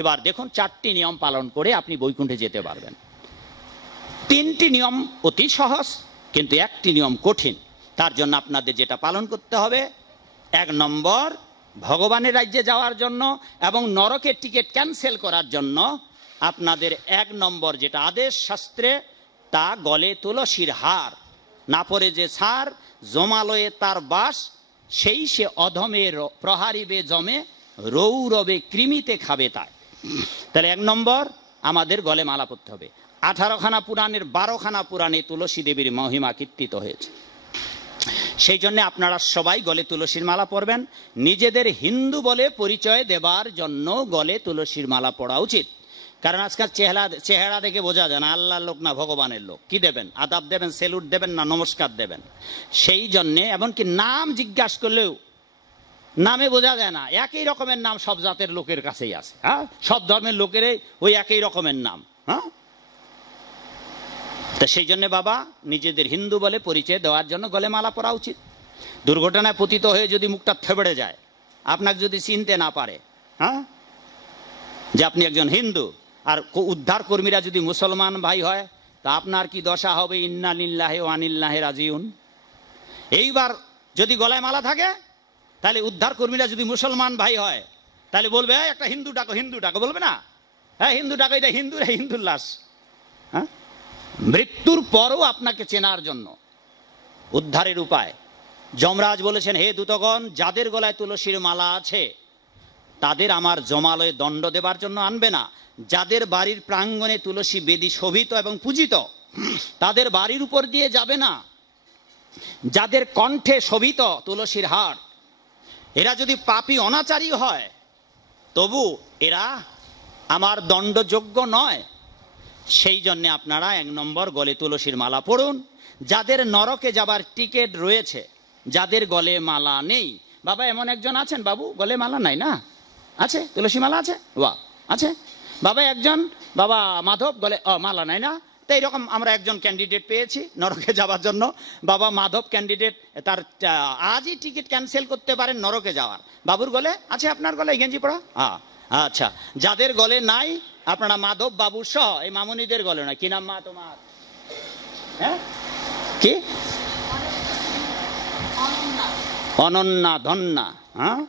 এবার দেখুন 4টি নিয়ম পালন করে আপনি বৈকুণ্ঠে যেতে পারবেন। 3টি নিয়ম অতি সহজ, কিন্তু 1টি নিয়ম কঠিন। তার জন্য আপনাদের যেটা পালন করতে হবে, 1 নম্বর ভগবানের রাজ্যে যাওয়ার জন্য এবং নরকের টিকিট ক্যান্সেল করার জন্য আপনাদের 1 নম্বর যেটা আদেশ শাস্ত্রে, তা গলে তুলসীর হার। না পরে যে ছার জমালয়ে তার বাস, সেই সে অধমে প্রহারিবে জমে, রৌরবে কৃমিতে খাবে তাই। তাহলে 1 নম্বর আমাদের গলে মালা পরতে হবে। 18খানা পুরাণের 12খানা পুরাণে তুলসী দেবীর মহিমা কীর্তিত হয়েছে। সেই জন্য আপনারা সবাই গলে তুলসীর মালা পরবেন। নিজেদের হিন্দু বলে পরিচয় দেবার জন্য গলে তুলসীর মালা পরা উচিত। কারণ আজকাল চেহারা দেখে বোঝা যায় না আল্লাহর লোক না ভগবানের লোক। কি দেবেন? আদাব দেবেন, সেলুট দেবেন না নমস্কার দেবেন? সেই জন্যে এমনকি নাম জিজ্ঞাসা করলেও নামে বোঝা যায় না। একই রকমের নাম সব জাতের লোকের কাছেই আছে। হ্যাঁ, সব ধর্মের লোকেরই ওই একই রকমের নাম। হ্যাঁ, তা সেই জন্য বাবা নিজেদের হিন্দু বলে পরিচয় দেওয়ার জন্য গলে মালা পরা উচিত। দুর্ঘটনায় পতিত হয়ে যদি মুখটা থেবড়ে যায়, আপনাকে যদি চিনতে না পারে, হ্যাঁ, যে আপনি একজন হিন্দু, আর উদ্ধার কর্মীরা যদি মুসলমান ভাই হয়, তা আপনার কি দশা হবে? ইন্না লিল্লাহি ওয়া ইন্না রাজিউন। এইবার যদি গলায় মালা থাকে, তাহলে উদ্ধার কর্মীরা যদি মুসলমান ভাই হয়, তাহলে বলবে একটা হিন্দু ডাকো, হিন্দু ডাকো, বলবে না? হ্যাঁ, হিন্দু ডাকো, এটা হিন্দুর লাশ। হ্যাঁ, মৃত্যুর পরও আপনাকে চেনার জন্য উদ্ধারের উপায়। যমরাজ বলেছেন, হে দূতগণ, যাদের গলায় তুলসীর মালা আছে তাদের আমার জমালয়ে দণ্ড দেবার জন্য আনবে না। যাদের বাড়ির প্রাঙ্গণে তুলসী বেদী শোভিত এবং পূজিত, তাদের বাড়ির উপর দিয়ে যাবে না। যাদের কণ্ঠে শোভিত তুলসীর হার, এরা যদি পাপী অনাচারী হয়, তবু এরা আমার দণ্ডযোগ্য নয়। সেই জন্য আপনারা 1 নম্বর গলে তুলসীর মালা পড়ুন। যাদের নরকে যাবার টিকিট রয়েছে, যাদের গলে মালা নেই, বাবা এমন একজন আছেন, বাবু গলে মালা নাই না? আছে, তুলসী মালা আছে, বাহ আছে। বাবা একজন, বাবা মাধব, গলে মালা নাই না? তো এইরকম আমরা একজন ক্যান্ডিডেট পেয়েছি নরকে যাওয়ার জন্য। বাবা মাধব ক্যান্ডিডেট, তার আজই টিকিট ক্যান্সেল করতে পারেন নরকে যাওয়ার। বাবুর গলে আছে, আপনার গলে গেঞ্জি পড়া? আচ্ছা, যাদের গলে নাই, আপনারা মাধব বাবু সহ এই মামুনিদের গলে না। কি নাম মা তোমার? হ্যাঁ, কি? অনন্যা ধন্যা। হ্যাঁ,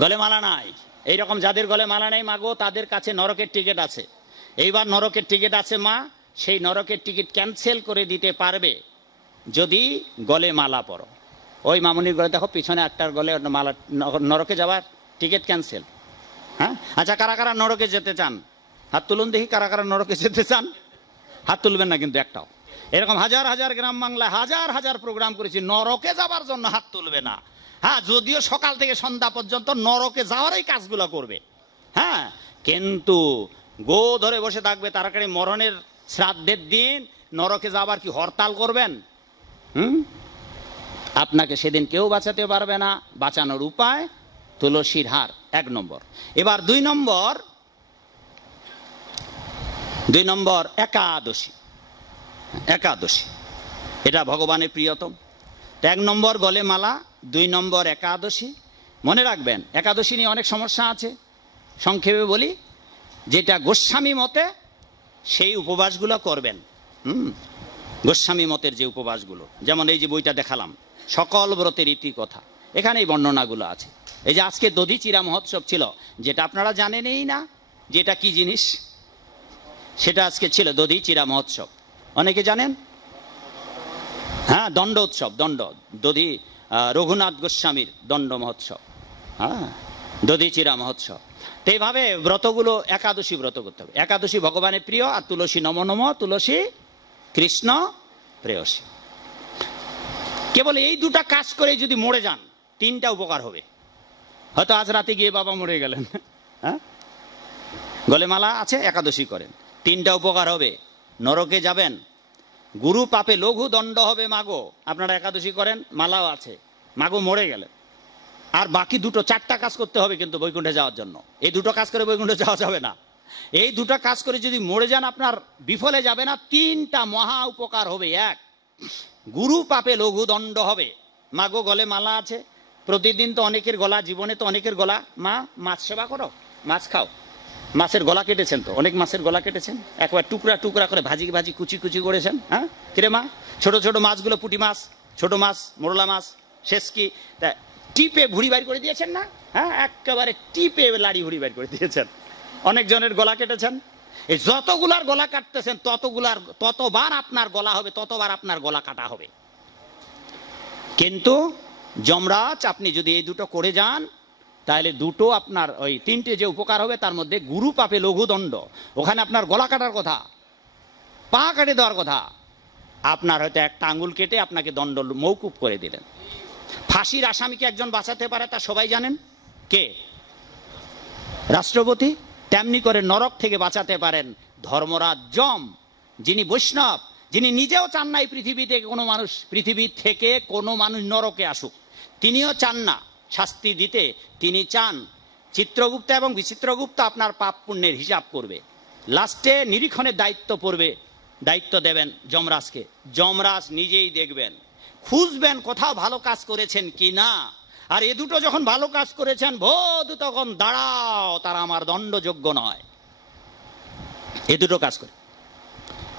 গলে মালা নাই। এইরকম যাদের গলে মালা নাই মাগো, তাদের কাছে নরকের টিকিট আছে। এইবার নরকের টিকিট আছে মা, সেই নরকের টিকিট ক্যান্সেল করে দিতে পারবে যদি গলে মালা পরো। ওই মামুনির গলে দেখো পিছনে একটার গলে মালা, নরকে যাওয়ার টিকিট ক্যান্সেল। হ্যাঁ, আচ্ছা, কারা কারা নরকে যেতে চান? হাত তুলুন দেখি, কারা কারা নরকে যেতে চান? হাত তুলবেন না কিন্তু একটাও। এরকম হাজার হাজার গ্রাম বাংলায় হাজার হাজার প্রোগ্রাম করেছি, নরকে যাবার জন্য হাত তুলবে না। হ্যাঁ, যদিও সকাল থেকে সন্ধ্যা পর্যন্ত নরকে যাওয়ারই কাজগুলো করবে। হ্যাঁ, কিন্তু গো ধরে বসে থাকবে, তাড়াতাড়ি মরণের শ্রাদ্ধের দিন নরকে যাবার কি হরতাল করবেন? আপনাকে সেদিন কেউ বাঁচাতে পারবে না। বাঁচানোর উপায় তুলসীর হার, 1 নম্বর। এবার 2 নম্বর একাদশী। একাদশী এটা ভগবানের প্রিয়তম। 1 নম্বর গলে মালা, 2 নম্বর একাদশী। মনে রাখবেন, একাদশী নিয়ে অনেক সমস্যা আছে। সংক্ষেপে বলি, যেটা গোস্বামী মতে সেই উপবাসগুলো করবেন। গোস্বামী মতের যে উপবাসগুলো, যেমন এই যে বইটা দেখালাম, সকল ব্রতের ইতি কথা, এখানে এই বর্ণনাগুলো আছে। এই যে আজকে দধিচিরা মহোৎসব ছিল, যেটা আপনারা জানেনই না যেটা কি জিনিস, সেটা আজকে ছিল দধিচিরা মহোৎসব। অনেকে জানেন? হ্যাঁ, দণ্ড উৎসব, দধি রঘুনাথ গোস্বামীর দণ্ড মহোৎসব। হ্যাঁ, দধিচিরা মহোৎসব। তো এইভাবে ব্রতগুলো, একাদশী ব্রত করতে হবে। একাদশী ভগবানের প্রিয়, আর তুলসী নম নম, তুলসী কৃষ্ণ প্রেয়সী। কেবল এই 2টা কাজ করে যদি মরে যান, 3টা উপকার হবে। হয়তো আজ রাতে গিয়ে বাবা মরে গেলেন, হ্যাঁ, গলে মালা আছে, একাদশী করেন, 3টা উপকার হবে। নরকে যাবেন, গুরু পাপে লঘু দণ্ড হবে মাগো। আপনারা একাদশী করেন, মালাও আছে, মাগো মরে গেলেন। আর বাকি 4টা কাজ করতে হবে কিন্তু বৈকুণ্ঠে যাওয়ার জন্য। এই 2টো কাজ করে বৈকুণ্ঠে যাওয়া যাবে না। এই 2টা কাজ করে যদি মরে যান, আপনার বিফলে যাবে না। 3টা মহা উপকার হবে। 1, গুরু পাপে লঘু দণ্ড হবে। মাগো গলে মালা আছে, প্রতিদিন তো অনেকের গলা, জীবনে তো অনেকের গলা, মা মাছ সেবা করো, মাছ খাও, মাছের গলা কেটেছেন তো, অনেক মাছের গলা কেটেছেন, একবার টুকরা টুকরা করে ভাজি ভাজি কুচি কুচি করেছেন। হ্যাঁ কিরে মা, ছোট ছোট মাছগুলো, পুঁটি মাছ, ছোট মাছ, মোরলা মাছ, শেষকি, তা টিপে ভুড়ি বাইর করে দিয়েছেন না? হ্যাঁ একেবারে টিপে লাড়ি ভুড়ি বাইর করে দিয়েছেন। অনেক জনের গলা কেটেছেন। এই যতগুলার গলা কাটতেছেন ততবার আপনার গলা হবে, ততবার আপনার গলা কাটা হবে। কিন্তু যমরাজ আপনি যদি এই দুটো করে যান, তাহলে দুটো আপনার ওই তিনটে যে উপকার হবে তার মধ্যে গুরু পাপে লঘু দণ্ড, ওখানে আপনার গলা কাটার কথা, পা কেটে দেওয়ার কথা, আপনার হয়তো একটা আঙ্গুল কেটে আপনাকে দণ্ড মৌকুফ করে দিলেন। ফাঁসির আসামিকে একজন বাঁচাতে পারে, তা সবাই জানেন কে? রাষ্ট্রপতি। তেমনি করে নরক থেকে বাঁচাতে পারেন ধর্মরাজ যম, যিনি বৈষ্ণব, যিনি নিজেও চান না এই পৃথিবী থেকে কোনো মানুষ নরকে আসুক, তিনিও চান না শাস্তি দিতে, তিনি চান চিত্রগুপ্ত এবং বিচিত্রগুপ্ত আপনার পাপ পুণ্যের হিসাব করবে, লাস্টে নিরীক্ষণের দায়িত্ব দেবেন যমরাজকে। যমরাজ নিজেই দেখবেন, খুঁজবেন কোথাও ভালো কাজ করেছেন কি না, আর এ দুটো যখন ভালো কাজ করেছেন বোধ তখন দাঁড়াও, তারা আমার দণ্ডযোগ্য নয়। এ দুটো কাজ করে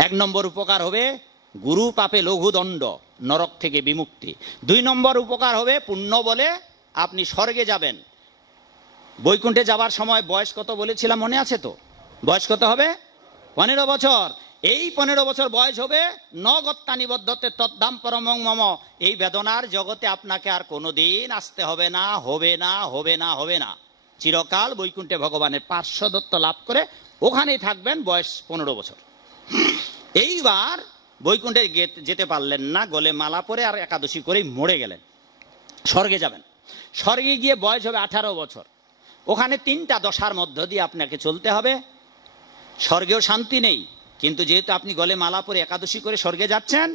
1 নম্বর উপকার হবে গুরু পাপে লঘু দণ্ড, নরক থেকে বিমুক্তি। 2 নম্বর উপকার হবে পুণ্য বলে আপনি স্বর্গে যাবেন। বৈকুণ্ঠে যাবার সময় বয়স কত বলেছিলাম, মনে আছে তো? বয়স কত হবে? 15 বছর। এই 15 বছর বয়স হবে ন গত্তানি বদ্ধতে তদ্ধাম পরমং মম, এই বেদনার জগতে আপনাকে আর কোনোদিন আসতে হবে না, হবে না, হবে না, হবে না। চিরকাল বৈকুণ্ঠে ভগবানের পার্শ্বদত্ত লাভ করে ওখানেই থাকবেন, বয়স 15 বছর। এইবার বৈকুণ্ঠে যেতে পারলেন না, গলে মালা পরে আর একাদশী করেই মরে গেলেন, স্বর্গে যাবেন। স্বর্গে গিয়ে বয়স হবে 18 বছর। ওখানে 3টা দশার মধ্য দিয়ে আপনাকে চলতে হবে। স্বর্গেও শান্তি নেই, কিন্তু যেহেতু আপনি গলে মালা পরে একাদশী করে স্বর্গে যাচ্ছেন,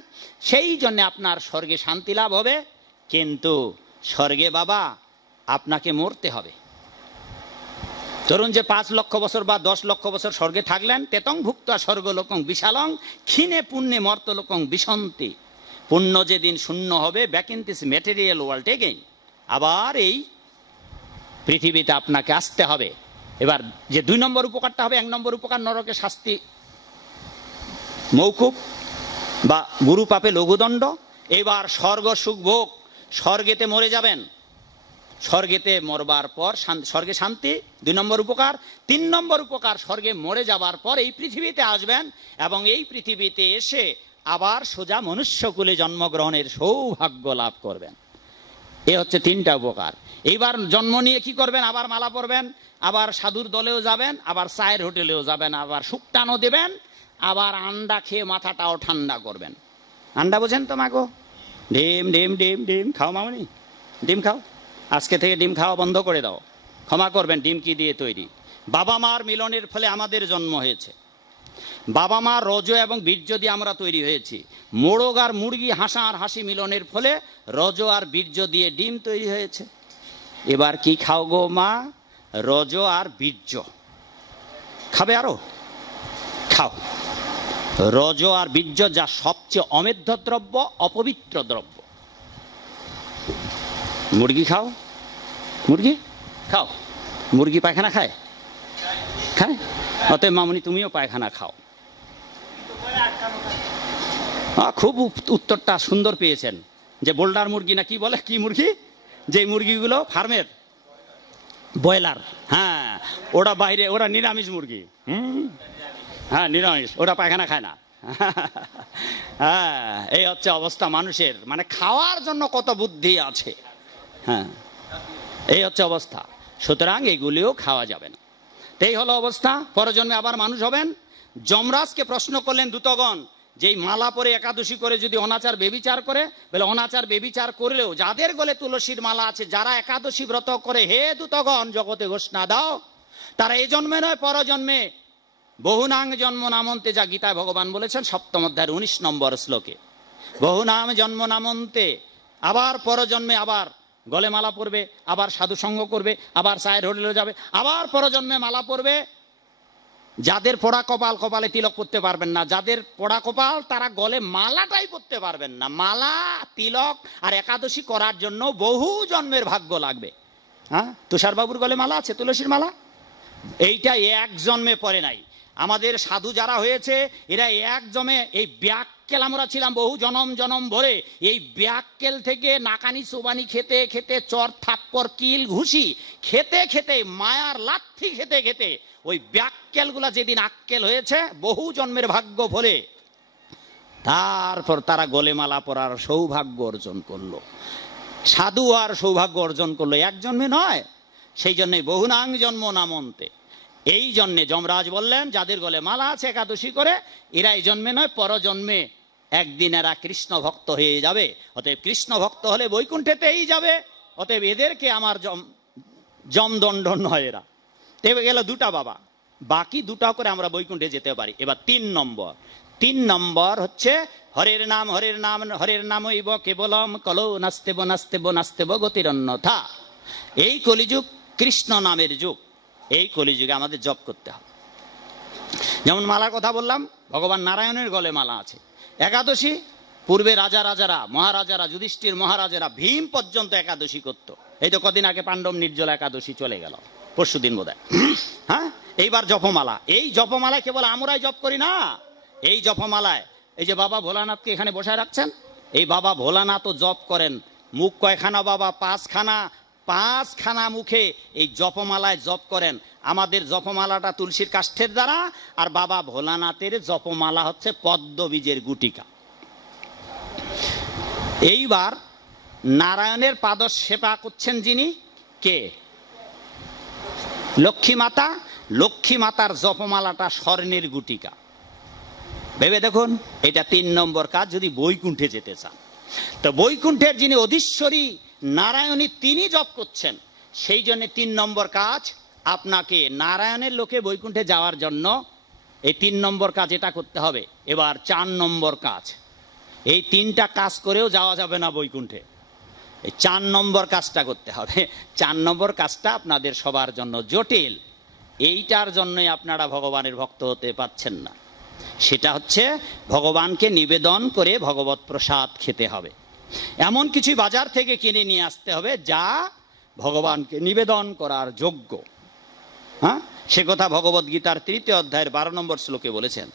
সেই জন্য আপনার স্বর্গে শান্তি লাভ হবে। কিন্তু স্বর্গে বাবা আপনাকে মরতে হবে। ধরুন যে 5 লক্ষ বছর বা 10 লক্ষ বছর স্বর্গে থাকলেন, তেতং ভুক্ত স্বর্গলোকং বিশালং ক্ষীণে পুণ্যে মর্তলোকং বিশন্তি, পুণ্য যেদিন শূন্য হবে, back in this material world again, আবার এই পৃথিবীতে আপনাকে আসতে হবে। এবার যে 2 নম্বর উপকারটা হবে, 1 নম্বর উপকার নরকে শাস্তি মৌকুফ বা গুরু পাপে লঘুদণ্ড। এবার স্বর্গ সুখ ভোগ, স্বর্গেতে মরে যাবেন, স্বর্গেতে মরবার পর স্বর্গে শান্তি, 2 নম্বর উপকার। 3 নম্বর উপকার, স্বর্গে মরে যাবার পর এই পৃথিবীতে আসবেন এবং এই পৃথিবীতে এসে আবার সোজা মনুষ্যকুলে জন্মগ্রহণের সৌভাগ্য লাভ করবেন। এ হচ্ছে 3টা উপকার। এইবার জন্ম নিয়ে কি করবেন? আবার মালা পরবেন, আবার সাধুর দলেও যাবেন, আবার চায়ের হোটেলেও যাবেন, আবার শুকটানও দেবেন, আবার আন্ডা খেয়ে মাথাটাও ঠান্ডা করবেন। আন্ডা বোঝেন তো মাগো? ডিম ডিম ডিম ডিম খাও মামনি, ডিম খাও, আজকে থেকে ডিম খাওয়া বন্ধ করে দাও। ক্ষমা করবেন, ডিম কি দিয়ে তৈরি? বাবা মার মিলনের ফলে আমাদের জন্ম হয়েছে, বাবা মার রজ এবং বীর্য দিয়ে আমরা তৈরি হয়েছি। মোড়ক আর মুরগি, হাসা আর হাসি মিলনের ফলে রজ আর বীর্য দিয়ে ডিম তৈরি হয়েছে। এবার কি খাও গো মা? রজ আর বীর্য খাবে, আরো খাও। রজ আর বীর্য যা সবচেয়ে অমেধ্য দ্রব্য, অপবিত্র দ্রব্য। মুরগি খাও, মুরগি খাও, মুরগি পায়খানা খায়, খায়, অতএব মামনি তুমিও পায়খানা খাও। খুব উত্তরটা সুন্দর পেয়েছেন, যে বোল্ডার মুরগি না কি বলে, কি মুরগি, যে মুরগিগুলো ফার্মের ব্রয়লার, হ্যাঁ ওরা বাইরে, ওরা নিরামিষ মুরগি। হ্যাঁ নিরামিষ, ওরা পায়খানা খায় না। হ্যাঁ এই হচ্ছে অবস্থা মানুষের, মানে খাওয়ার জন্য কত বুদ্ধি আছে। হ্যাঁ এই হচ্ছে অবস্থা। সুতরাং এগুলিও খাওয়া যাবে না। এই হলো অবস্থা। পরজন্মে আবার মানুষ হবেন। যমরাজকে প্রশ্ন করলেন দূতগণ, যে মালা পরে একাদশী করে যদি অনাচার বেবিচার করে, বলে অনাচার বেবিচার করলেও যাদের গলে তুলসীর মালা আছে, যারা একাদশী ব্রত করে, হে দূতগণ জগতে ঘোষণা দাও, তারা এই জন্মে নয় পরজন্মে বহুনাং জন্ম নামন্তে, যা গীতায় ভগবান বলেছেন 7ম অধ্যায়ের 19 নম্বর শ্লোকে, বহুনাম জন্ম নামন্তে, আবার পরজন্মে আবার গলে মালা পরবে, আবার সাধু সঙ্গ করবে, আবার চায়ের হোটেলে যাবে, আবার পরজন্মে মালা পরবে। যাদের পোড়া কপাল, কপালে তিলক পরতে পারবেন না, যাদের পোড়া কপাল তারা গলে মালাটাই পরতে পারবেন না। মালা, তিলক আর একাদশী করার জন্য বহু জন্মের ভাগ্য লাগবে। হ্যাঁ তুষার বাবুর গলে মালা আছে, তুলসীর মালা, এইটা এক জন্মে পড়ে নাই। আমাদের সাধু যারা হয়েছে এরা এক জমে এই ব্যাককেল, আমরা ছিলাম বহু জনম জনম ভরে এই ব্যাককেল থেকে নাকানি চোবানি খেতে খেতে, চর থাপ্পড় কিল ঘুষি খেতে খেতে, মায়ার লাথি খেতে খেতে ওই ব্যাককেল গুলা যেদিন আক্কেল হয়েছে বহু জন্মের ভাগ্য ফলে, তারপর তারা গলেমালা পরার সৌভাগ্য অর্জন করলো, সাধু আর সৌভাগ্য অর্জন করলো, এক জন্মে নয়। সেই জন্যই বহুনাং জন্ম নামন্তে। এই জন্যে যমরাজ বললেন যাদের গলে মালা আছে একাদশী করে, এরা এই জন্মে নয় পরজন্মে একদিন এরা কৃষ্ণ ভক্ত হয়ে যাবে। অতএব কৃষ্ণ ভক্ত হলে বৈকুণ্ঠেতেই যাবে। অতএব এদেরকে আমার জমদণ্ড নয়। এরা তেবে গেল দুটা বাবা, বাকি দুটা করে আমরা বৈকুণ্ঠে যেতে পারি। এবার 3 নম্বর হচ্ছে হরের নাম হরের নাম হরের নাম ইব কেবলম কলো নাস্তেব নাস্তেব নাস্তেব গতিরন্যথা। এই কলিযুগ কৃষ্ণ নামের যুগ। এই কলিযুগে আমাদের জপ করতে হবে। যেমন মালার কথা বললাম, ভগবান নারায়ণের গলে মালা আছে। একাদশী পূর্বে রাজারা মহারাজারা, যুধিষ্ঠির মহারাজারা, ভীম পর্যন্ত একাদশী করত। এই তো কদিন আগে পাণ্ডব নির্জলা একাদশী চলে গেল, পরশুদিন বোধহয়। হ্যাঁ, এইবার জপমালা। এই জপমালায় কেবল আমরাই জপ করি না, এই জপমালায় এই যে বাবা ভোলানাথকে এখানে বসায় রাখছেন, এই বাবা ভোলানাথও জপ করেন। মুখ কয়খানা বাবা? 5খানা মুখে এই জপমালায় জপ করেন। আমাদের জপমালাটা তুলসীর কাষ্ঠের দ্বারা, আর বাবা ভোলানাথের জপমালা হচ্ছে পদ্ম বীজের গুটিকা। এইবার নারায়ণের পাদ সেবা করছেন যিনি, কে? লক্ষ্মী মাতা। লক্ষ্মী মাতার জপমালাটা স্বর্ণের গুটিকা। ভেবে দেখুন, এটা 3 নম্বর কাজ যদি বৈকুণ্ঠে যেতে চান। তো বৈকুণ্ঠের যিনি অধীশ্বরী নারায়ণী, তিনি জপ করছেন। সেই জন্য 3 নম্বর কাজ আপনাকে নারায়ণের লোকে বৈকুণ্ঠে যাওয়ার জন্য এই 3 নম্বর কাজ এটা করতে হবে। এবার 4 নম্বর কাজ। এই 3টা কাজ করেও যাওয়া যাবে না বৈকুণ্ঠে, এই 4 নম্বর কাজটা করতে হবে। 4 নম্বর কাজটা আপনাদের সবার জন্য জটিল। এইটার জন্যই আপনারা ভগবানের ভক্ত হতে পারছেন না। সেটা হচ্ছে ভগবানকে নিবেদন করে ভগবত প্রসাদ খেতে হবে। এমন কিছু বাজার থেকে কিনে নিয়ে আসতে হবে যা ভগবানকে নিবেদন করার যোগ্য। হ্যাঁ, সে কথা ভগবত গীতার 3য় অধ্যায়ের 12 নম্বর শ্লোকে বলেছেন,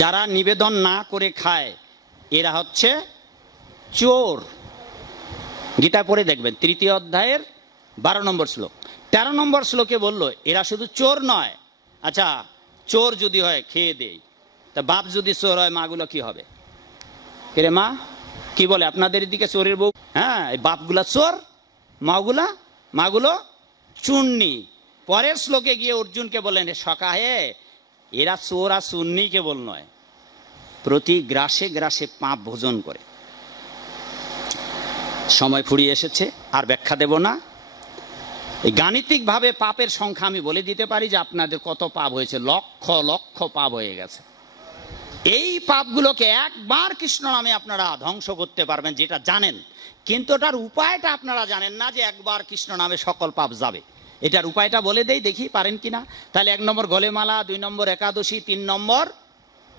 যারা নিবেদন না করে খায় এরা হচ্ছে চোর। গীতা পড়ে দেখবেন 3য় অধ্যায়ের 12 নম্বর শ্লোক। 13 নম্বর শ্লোকে বলল এরা শুধু চোর নয়। আচ্ছা, চোর যদি হয় খেয়ে দেই, তা বাপ যদি চোর হয় মাগুলো কি হবে? কে মা কি বলে আপনাদের দিকে চোরের বউ? হ্যাঁ, এই বাপগুলা চোর, মাগুলো চুন্নি। পরের শ্লোকে গিয়ে অর্জুনকে বললেন, সখা হে, এরা চোর আর চুন্নি কেবল নয়, প্রতি গ্রাসে গ্রাসে পাপ ভোজন করে। সময় ফুরিয়ে এসেছে, আর ব্যাখ্যা দেব না। এই গাণিতিক ভাবে পাপের সংখ্যা আমি বলে দিতে পারি যে আপনাদের কত পাপ হয়েছে। লক্ষ লক্ষ পাপ হয়ে গেছে। এই পাপগুলোকে একবার কৃষ্ণ নামে আপনারা ধ্বংস করতে পারবেন, যেটা জানেন, কিন্তু ওটার উপায়টা আপনারা জানেন না যে একবার কৃষ্ণ নামে সকল পাপ যাবে। এটার উপায়টা বলে দেই, দেখি পারেন কিনা। তাহলে 1 নম্বর গলেমালা, 2 নম্বর একাদশী, 3 নম্বর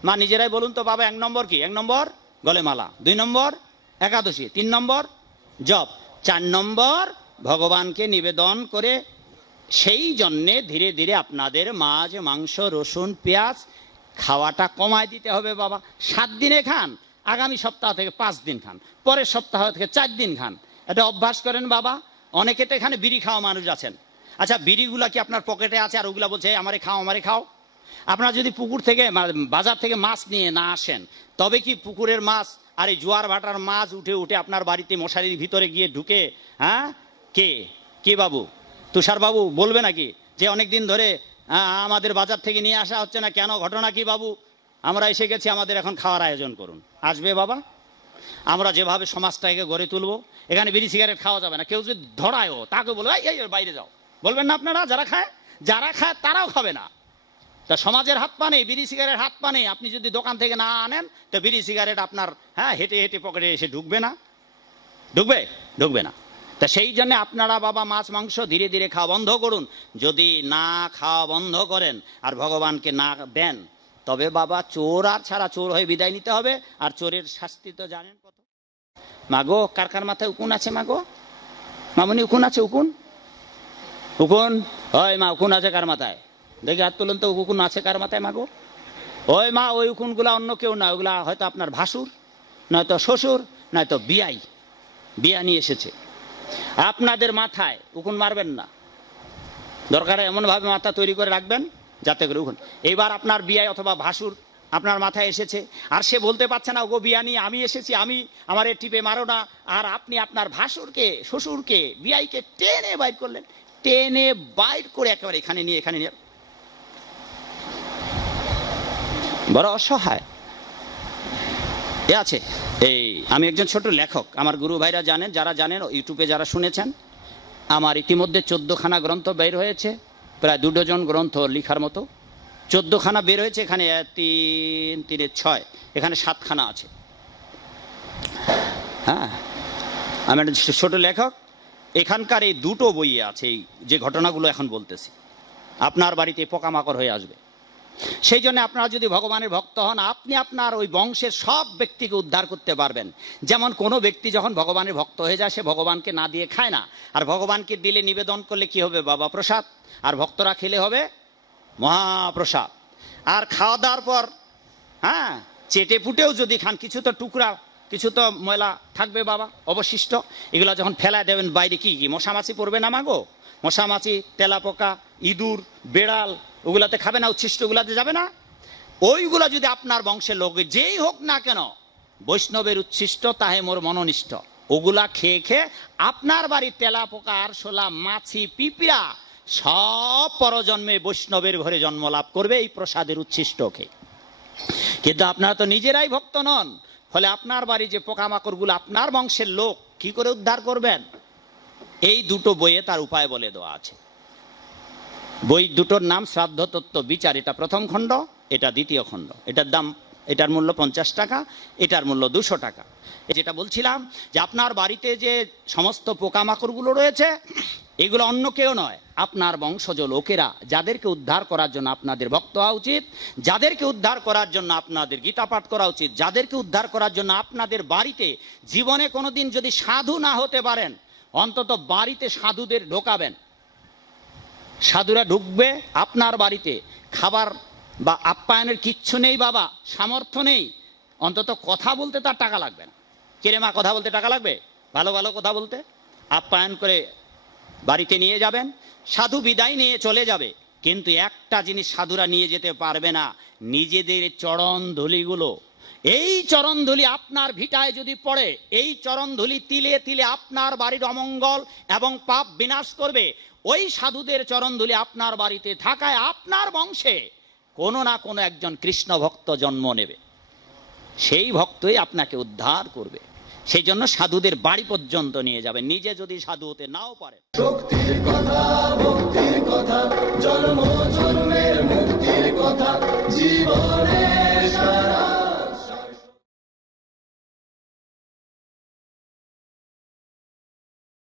মা নিজেরাই বলুন তো বাবা। 1 নম্বর কি? 1 নম্বর গলেমালা, 2 নম্বর একাদশী, 3 নম্বর জপ, 4 নম্বর ভগবানকে নিবেদন করে। সেই জন্যে ধীরে ধীরে আপনাদের মাছ, মাংস, রসুন, পেঁয়াজ খাওয়াটা কমায় দিতে হবে বাবা। 7 দিনে খান, আগামী সপ্তাহ থেকে 5 দিন খান, পরের সপ্তাহ থেকে 4 দিন খান। এটা অভ্যাস করেন বাবা। অনেকে তো এখানে বিড়ি খাওয়া মানুষ আছেন। আচ্ছা, বিড়িগুলা কি আপনার পকেটে আছে আর ওগুলা বলছে আমারে খাও আমারে খাও? আপনারা যদি পুকুর থেকে বাজার থেকে মাছ নিয়ে না আসেন, তবে কি পুকুরের মাছ আর এই জোয়ার ভাটার মাছ উঠে উঠে আপনার বাড়িতে মশারির ভিতরে গিয়ে ঢুকে? হ্যাঁ, কে বাবু? তুষার বাবু বলবে নাকি যে অনেকদিন ধরে আমাদের বাজার থেকে নিয়ে আসা হচ্ছে না কেন? ঘটনা কি বাবু? আমরা এসে গেছি, আমাদের এখন খাওয়ার আয়োজন করুন। আসবে বাবা। আমরা যেভাবে সমাজটাকে গড়ে তুলবো, এখানে বিড়ি সিগারেট খাওয়া যাবে না। কেউ যদি ধরায়ও তাকে বলবে এই বাইরে যাও, বলবেন না আপনারা? যারা খায় তারাও খাবে না। তা সমাজের হাত পা নেই, বিড়ি সিগারেট হাত পা নেই। আপনি যদি দোকান থেকে না আনেন তো বিড়ি সিগারেট আপনার হেঁটে হেঁটে পকেটে এসে ঢুকবে না? ঢুকবে না। তা সেই জন্য আপনারা বাবা মাছ মাংস ধীরে ধীরে খাওয়া বন্ধ করুন। যদি না খাওয়া বন্ধ করেন আর ভগবানকে না দেন, তবে বাবা চোর আর ছাড়া চোর হয়ে বিদায় নিতে হবে। আর চোরের শাস্তি তো জানেন কত। মাগো, কার কার মাথায় উকুন আছে? মাগো মামনি, উকুন আছে? উকুন উকুন, ওই মা উকুন আছে কার মাথায়? দেখি হাত তুলুন তো, উকুন আছে কার মাথায় মাগো? ওই মা, ওই উকুনগুলা অন্য কেউ না, ওগুলা হয়তো আপনার ভাসুর, নয়তো শ্বশুর, নয়তো বিয়া নিয়ে এসেছে। আপনাদের মাথায় উকুন মারবেন না, দরকার এমন ভাবে মাথা তৈরি করে রাখবেন যাতে করে উকুন। এইবার আপনার বিয়াই অথবা ভাসুর আপনার মাথায় এসেছে, আর সে বলতে পারছে না ওগো বিয়া নিয়ে আমি এসেছি, আমার টিপে মারো না, আর আপনি আপনার ভাসুরকে, শ্বশুরকে, বিয়াইকে টেনে বাইর করলেন, টেনে বাইর করে একেবারে এখানে নিয়ে বড় অসহায় এ আছে। এই আমি একজন ছোট লেখক, আমার গুরু ভাইরা জানেন, যারা জানেন ইউটিউবে যারা শুনেছেন, আমার ইতিমধ্যে 14খানা গ্রন্থ বের হয়েছে, প্রায় 2 ডজন গ্রন্থ লিখার মতো। 14খানা বের হয়েছে, এখানে 3 3 6, এখানে 7খানা আছে। হ্যাঁ, আমি একটা ছোট লেখক। এখানকার এই 2টো বইয়ে আছে এই যে ঘটনাগুলো এখন বলতেছি, আপনার বাড়িতে পোকামাকড় হয়ে আসবে। সেই জন্য আপনারা যদি ভগবানের ভক্ত হন, আপনি আপনার ওই বংশের সব ব্যক্তিকে উদ্ধার করতে পারবেন। যেমন কোনো ব্যক্তি যখন ভগবানের ভক্ত হয়ে যায়, সে ভগবানকে না দিয়ে খায় না, আর ভগবানকে দিলে নিবেদন করলে কি হবে? বাবা প্রসাদ, আর ভক্তরা খেলে হবে মহাপ্রসাদ। আর খাওয়া দাওয়ার পর হ্যাঁ চেটে পুটেও যদি খান, কিছু তো টুকরা, কিছু তো ময়লা থাকবে বাবা অবশিষ্ট, এগুলো যখন ফেলায় দেবেন বাইরে, কি মশামাছি পড়বে না মাগো? মশামাছি, তেলাপোকা, ইঁদুর, বেড়াল, ওগুলাতে খাবে না, উচ্ছিষ্টগুলাতে যাবে না? ওইগুলা যদি আপনার বংশের লোক যেই হোক না কেন, বৈষ্ণবের উচ্ছিষ্ট তাহে মোর মনোনিষ্ঠ, ওগুলা খেয়ে খেয়ে আপনার বাড়ির তেলাপোকা, আরশোলা, মাছি, পিঁপড়া সব পরজন্মে বৈষ্ণবের ঘরে জন্ম লাভ করবে এই প্রসাদের উচ্ছিষ্ট খেয়ে। কিন্তু আপনারা তো নিজেরাই ভক্ত নন, ফলে আপনার বাড়ি যে পোকামাকড় গুলো আপনার বংশের লোক, কি করে উদ্ধার করবেন? এই 2টো বইয়ে তার উপায় বলে দেওয়া আছে। বই 2টোর নাম শ্রাদ্ধ তত্ত্ব বিচার, এটা প্রথম খণ্ড, এটা দ্বিতীয় খণ্ড। এটার দাম, এটার মূল্য 50 টাকা, এটার মূল্য 200 টাকা। যেটা বলছিলাম যে আপনার বাড়িতে যে সমস্ত পোকামাকড়গুলো রয়েছে, এগুলো অন্য কেউ নয়, আপনার বংশজ লোকেরা, যাদেরকে উদ্ধার করার জন্য আপনাদের ভক্ত হওয়া উচিত, যাদেরকে উদ্ধার করার জন্য আপনাদের গীতা পাঠ করা উচিত, যাদেরকে উদ্ধার করার জন্য আপনাদের বাড়িতে জীবনে কোনোদিন যদি সাধু না হতে পারেন, অন্তত বাড়িতে সাধুদের ঢোকাবেন। সাধুরা ঢুকবে আপনার বাড়িতে, খাবার বা আপ্যায়নের কিচ্ছু নেই বাবা, সামর্থ্য নেই, অন্তত কথা বলতে তার টাকা লাগবে না। কিরে মা, কথা বলতে টাকা লাগবে? ভালো ভালো কথা বলতে আপ্যায়ন করে বাড়িতে নিয়ে যাবেন। সাধু বিদায় নিয়ে চলে যাবে, কিন্তু একটা জিনিস সাধুরা নিয়ে যেতে পারবে না, নিজেদের চরণ ধুলিগুলো। এই চরণ ধুলি আপনার ভিটায় যদি পড়ে, এই চরণ ধুলি তিলে তিলে আপনার বাড়ির অমঙ্গল এবং পাপ বিনাশ করবে। ওই সাধুদের চরণ ধুলি আপনার বাড়িতে থাকায় আপনার বংশে কোনো না কোনো একজন কৃষ্ণ ভক্ত জন্ম নেবে, সেই ভক্তই আপনাকে উদ্ধার করবে। সেই জন্য সাধুদের বাড়ি পর্যন্ত নিয়ে যাবেন, নিজে যদি সাধু হতে নাও পারে। শক্তির কথা